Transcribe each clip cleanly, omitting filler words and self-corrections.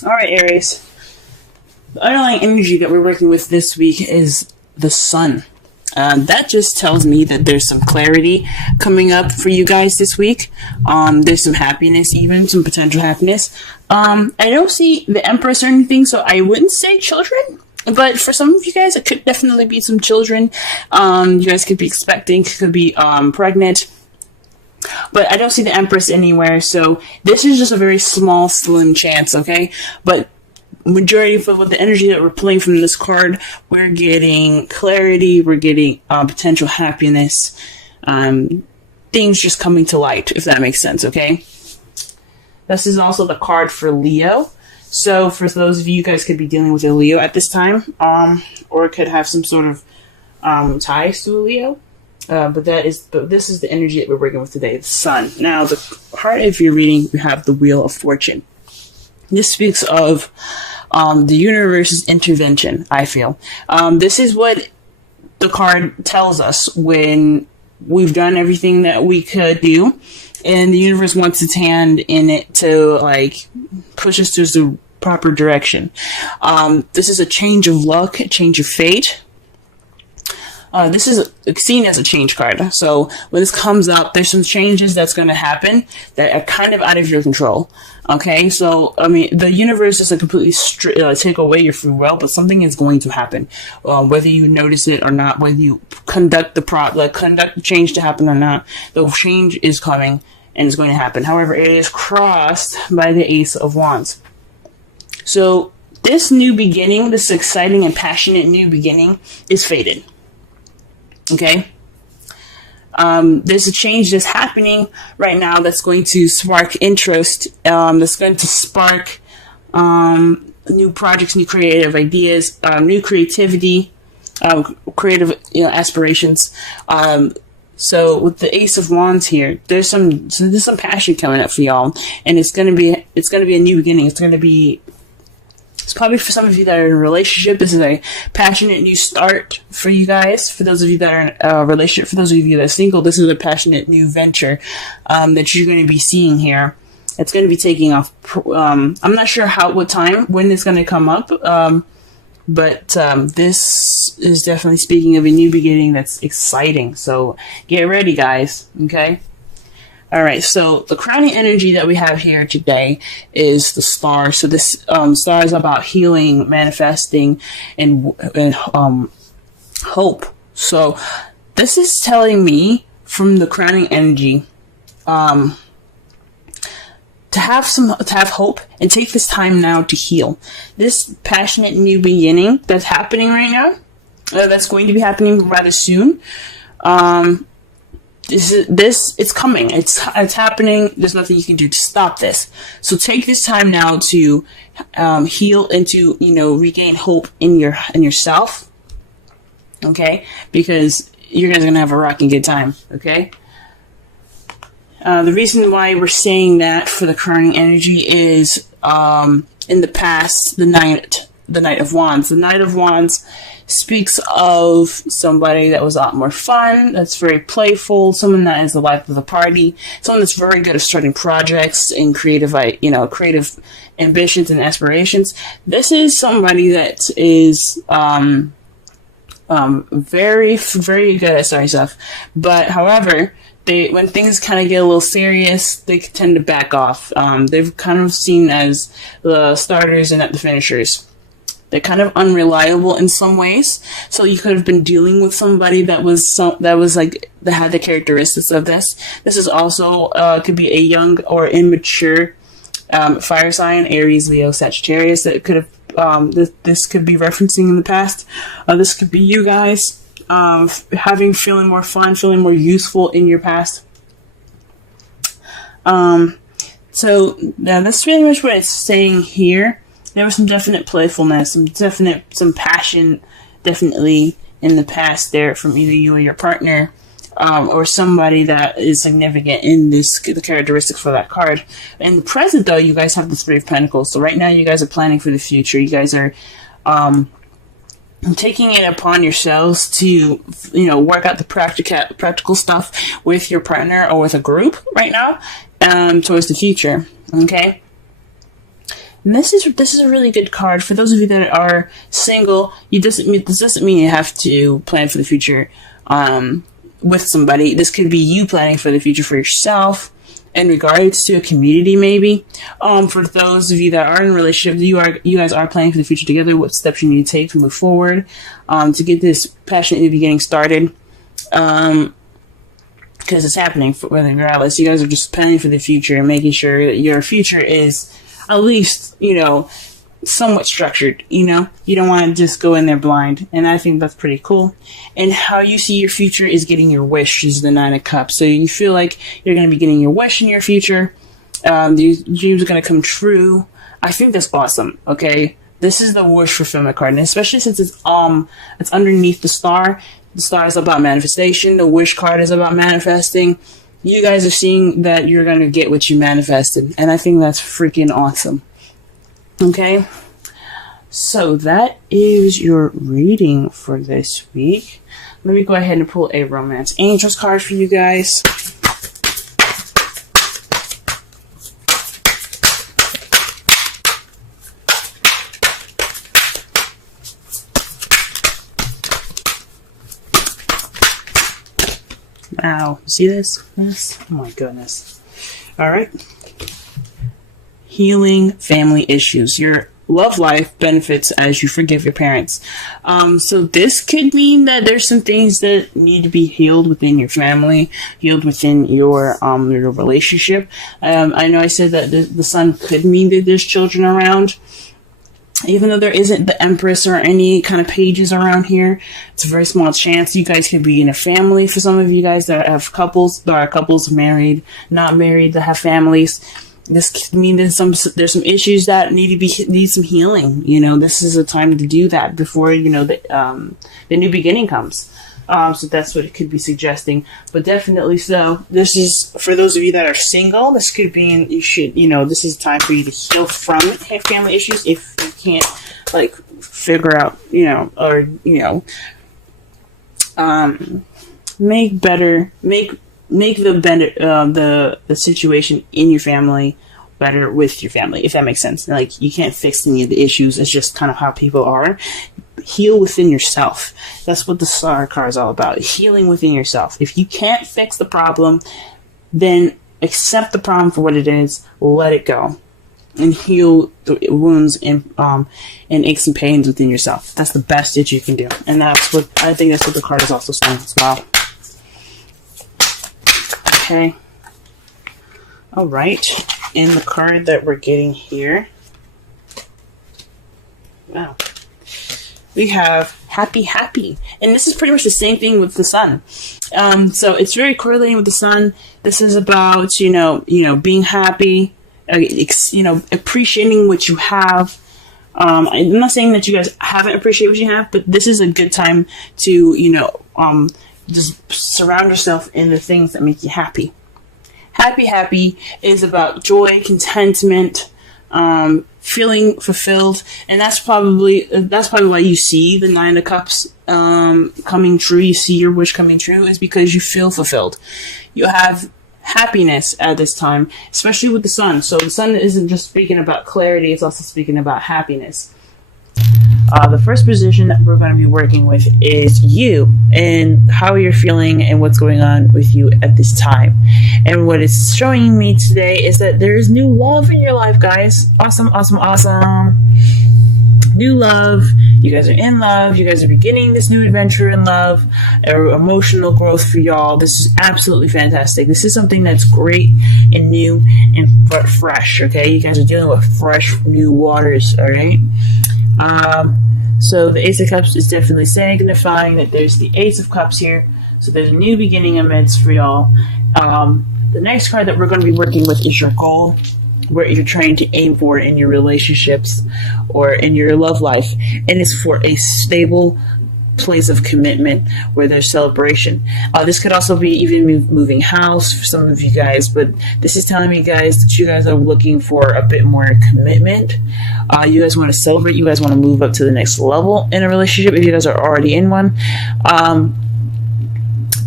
Alright, Aries. The underlying energy that we're working with this week is the sun. That just tells me that there's some clarity coming up for you guys this week. There's some happiness, even some potential happiness. I don't see the Empress or anything, so I wouldn't say children. But for some of you guys, it could definitely be some children. You guys could be expecting, could be pregnant. But I don't see the Empress anywhere, so this is just a very small, slim chance, okay? But majority of with the energy that we're pulling from this card, we're getting clarity, we're getting potential happiness, things just coming to light, if that makes sense, okay? This is also the card for Leo. So for those of you guys could be dealing with a Leo at this time, or could have some sort of ties to a Leo. But this is the energy that we're working with today, the sun. Now, the heart of your reading, you have the Wheel of Fortune. This speaks of the universe's intervention, I feel. This is what the card tells us when we've done everything that we could do, and the universe wants its hand in it to, like, push us to the proper direction. This is a change of luck, a change of fate. This is seen as a change card. So when this comes up, there's some changes that's going to happen that are kind of out of your control. Okay, so I mean, the universe doesn't completely take away your free will, but something is going to happen, whether you notice it or not, whether you conduct the change to happen or not. The change is coming and it's going to happen. However, it is crossed by the Ace of Wands. So this new beginning, this exciting and passionate new beginning, is fated. Okay, there's a change that's happening right now that's going to spark interest, that's going to spark new projects, new creative ideas, new creativity, creative aspirations. So with the Ace of Wands here, there's some passion coming up for y'all, and it's gonna be a new beginning. It's probably for some of you that are in a relationship. This is a passionate new start for you guys. For those of you that are in a relationship, for those of you that are single, this is a passionate new venture that you're going to be seeing here. It's going to be taking off. I'm not sure when it's going to come up, but this is definitely speaking of a new beginning that's exciting. So get ready, guys. Okay. All right, so the crowning energy that we have here today is the star. So this star is about healing, manifesting, and hope. So this is telling me from the crowning energy to have hope and take this time now to heal. This passionate new beginning that's happening right now, that's going to be happening rather soon. It's coming. It's happening. There's nothing you can do to stop this. So take this time now to heal and to regain hope in yourself. Okay, because you guys are gonna have a rocking good time. Okay. The reason why we're saying that for the crowning energy is in the past, the Knight of Wands. The Knight of Wands speaks of somebody that was a lot more fun, that's very playful, someone that is the life of the party, someone that's very good at starting projects and creative ambitions and aspirations. This is somebody that is very, very good at starting stuff. But however, when things kind of get a little serious, they tend to back off. They've kind of seen as the starters and not the finishers. They're kind of unreliable in some ways. So you could have been dealing with somebody that had the characteristics of this. This is also could be a young or immature fire sign, Aries, Leo, Sagittarius. That could have this could be referencing in the past. This could be you guys feeling more fun, feeling more useful in your past. So that's really much what it's saying here. There was some definite playfulness, some passion, definitely in the past there from either you or your partner, or somebody that is significant in the characteristics for that card. In the present, though, you guys have the Three of Pentacles. So right now, you guys are planning for the future. You guys are taking it upon yourselves to, work out the practical stuff with your partner or with a group right now, towards the future. Okay. And this is a really good card for those of you that are single. This doesn't mean you have to plan for the future with somebody. This could be you planning for the future for yourself in regards to a community, maybe. For those of you that are in a relationship, you guys are planning for the future together. What steps you need to take to move forward to get this passionate new beginning started. Because it's happening regardless. You guys are just planning for the future and making sure that your future is at least, somewhat structured. You don't want to just go in there blind. And I think that's pretty cool. And how you see your future is getting your wish is the 9 of Cups. So you feel like you're going to be getting your wish in your future. These dreams are going to come true. I think that's awesome. Okay. This is the wish fulfillment card. And especially since it's underneath the star. The star is about manifestation. The wish card is about manifesting. You guys are seeing that you're going to get what you manifested. And I think that's freaking awesome. Okay. So that is your reading for this week. Let me go ahead and pull a Romance Angels card for you guys. Wow, see this? Yes. Oh my goodness. Alright. Healing family issues. Your love life benefits as you forgive your parents. So this could mean that there's some things that need to be healed within your family, healed within your relationship. I know I said that the sun could mean that there's children around. Even though there isn't the Empress or any kind of pages around here, it's a very small chance. You guys could be in a family. For some of you guys that have couples, there are couples married, not married, that have families. This could mean there's some issues that need some healing. This is a time to do that before the new beginning comes. So that's what it could be suggesting. But definitely so. This is for those of you that are single. This could be this is time for you to heal from family issues if you can't figure out make the situation in your family better with your family, if that makes sense. You can't fix any of the issues. It's just kind of how people are. Heal within yourself. That's what the Star card is all about. Healing within yourself. If you can't fix the problem, then accept the problem for what it is. Let it go, and heal the wounds and aches and pains within yourself. That's the best that you can do, and that's what I think. That's what the card is also saying as well. Okay. All right. And the card that we're getting here. Wow. We have happy. And this is pretty much the same thing with the sun. So it's very correlating with the sun. This is about, being happy, appreciating what you have. I'm not saying that you guys haven't appreciated what you have, but this is a good time to, just surround yourself in the things that make you happy. Happy is about joy, contentment, feeling fulfilled, and that's probably why you see the 9 of Cups coming true. You see your wish coming true is because you feel fulfilled. You have happiness at this time, especially with the sun. So the sun isn't just speaking about clarity; it's also speaking about happiness. The first position that we're going to be working with is you and how you're feeling and what's going on with you at this time. And what it's showing me today is that there is new love in your life, guys. Awesome. New love. You guys are in love. You guys are beginning this new adventure in love. Emotional growth for y'all. This is absolutely fantastic. This is something that's great and new and fresh, okay? You guys are dealing with fresh, new waters, all right? So the Ace of Cups is definitely signifying that there's the Ace of Cups here. So there's a new beginning amidst for y'all. The next card that we're going to be working with is your goal, what you're trying to aim for in your relationships or in your love life. And it's for a stable place of commitment where there's celebration. This could also be even moving house for some of you guys, but this is telling me, guys, that you guys are looking for a bit more commitment. You guys want to celebrate. You guys want to move up to the next level in a relationship if you guys are already in one.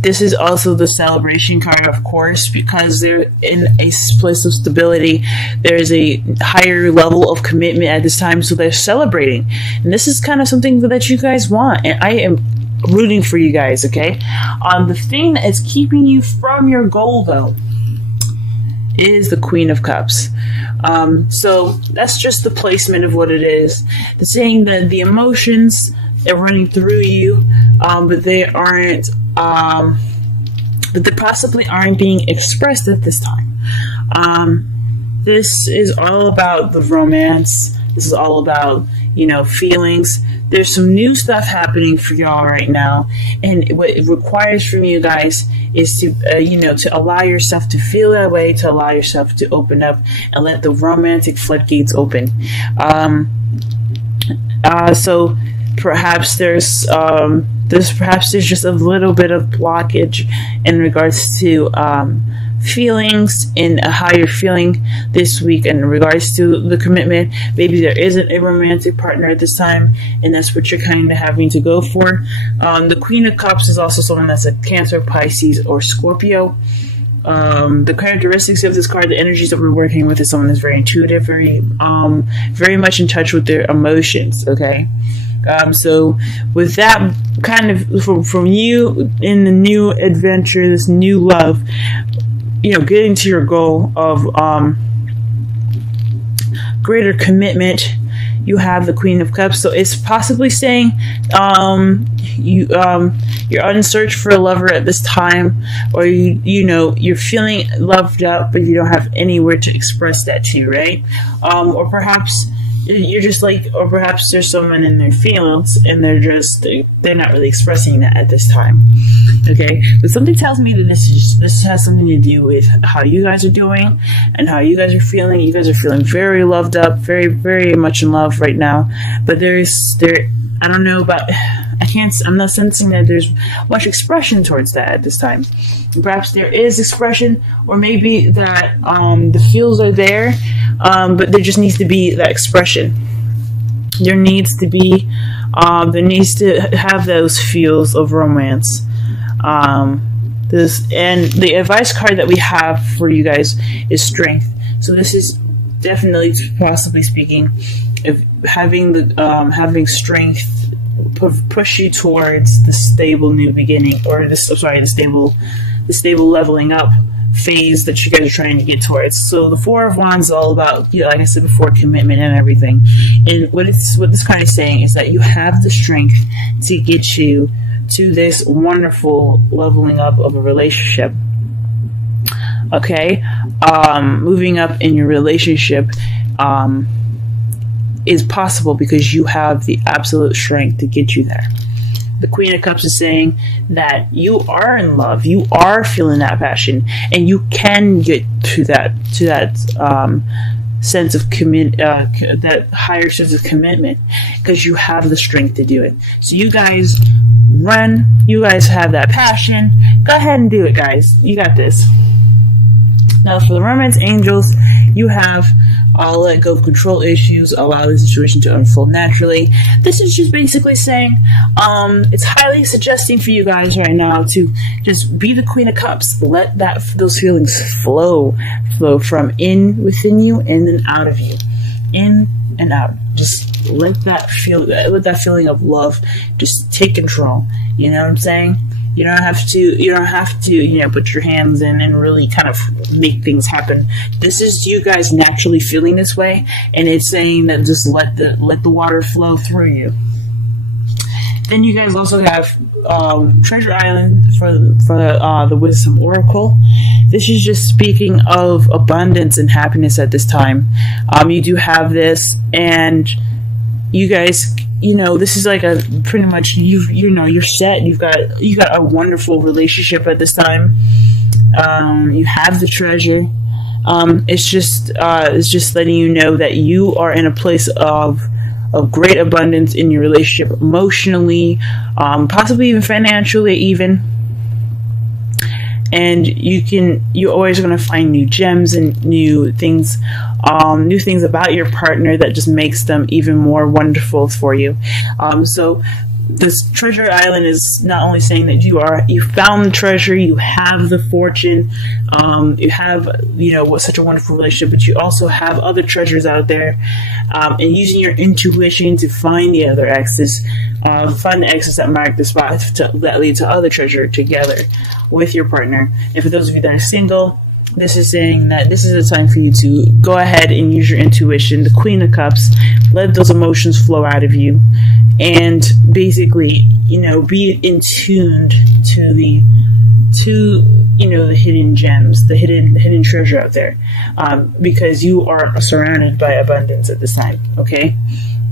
This is also the celebration card, of course, because they're in a place of stability. There is a higher level of commitment at this time, so they're celebrating. And this is kind of something that you guys want, and I am rooting for you guys, okay? The thing that is keeping you from your goal, though, is the Queen of Cups. So that's just the placement of what it is. It's saying that the emotions are running through you, but they aren't, that they possibly aren't being expressed at this time. This is all about the romance. This is all about, feelings. There's some new stuff happening for y'all right now, and what it requires from you guys is to, to allow yourself to feel that way, to allow yourself to open up and let the romantic floodgates open. So perhaps there's just a little bit of blockage in regards to feelings and how you're feeling this week in regards to the commitment. Maybe there isn't a romantic partner at this time, and that's what you're kind of having to go for. The Queen of Cups is also someone that's a Cancer, Pisces, or Scorpio. The characteristics of this card, the energies that we're working with, is someone that's very intuitive, very much in touch with their emotions, okay? So with that kind of from you in the new adventure, this new love, getting to your goal of greater commitment, you have the Queen of Cups. So it's possibly saying you're on search for a lover at this time, or you're feeling loved up, but you don't have anywhere to express that to, right? Or perhaps you're just or perhaps there's someone in their feelings and they're not really expressing that at this time. Okay, but something tells me that this has something to do with how you guys are doing and how you guys are feeling. You guys are feeling very loved up, very, very much in love right now. But I don't know about, I'm not sensing that there's much expression towards that at this time. Perhaps there is expression, or maybe that the feels are there, but there just needs to be that expression. There needs to have those feels of romance. And the advice card that we have for you guys is strength. So this is definitely, possibly speaking, of having strength push you towards the stable new beginning, or the stable leveling up phase that you guys are trying to get towards. So the Four of Wands is all about, like I said before, commitment and everything. And what this card is saying is that you have the strength to get you to this wonderful leveling up of a relationship. Okay, moving up in your relationship is possible because you have the absolute strength to get you there. The Queen of Cups is saying that you are in love, you are feeling that passion, and you can get to that sense of that higher sense of commitment because you have the strength to do it. So you guys run, you guys have that passion. Go ahead and do it, guys. You got this. Now, for the romance angels, you have let go of control issues, allow the situation to unfold naturally. This is just basically saying it's highly suggesting for you guys right now to just be the Queen of Cups. Let those feelings flow from within you and then out of you, in and out. Just let that feeling of love just take control. You know what I'm saying? You don't have to, put your hands in and really kind of make things happen. This is you guys naturally feeling this way, and it's saying that just let the water flow through you. Then you guys also have Treasure Island for the Wisdom Oracle. This is just speaking of abundance and happiness at this time. You do have this, and you guys, this is like a pretty much you're set. You've got a wonderful relationship at this time. You have the treasure. It's just letting you know that you are in a place of great abundance in your relationship, emotionally, possibly even financially, even. And you're always going to find new gems and new things about your partner that just makes them even more wonderful for you. So this treasure island is not only saying that you found the treasure, you have the fortune, you have such a wonderful relationship, but you also have other treasures out there, and using your intuition to find the other exes, find the exes that mark the spot that lead to other treasure together with your partner. And for those of you that are single, this is saying that this is a time for you to go ahead and use your intuition, the Queen of Cups, let those emotions flow out of you, and basically, be in tuned to the hidden gems, the hidden treasure out there, because you are surrounded by abundance at this time. Okay,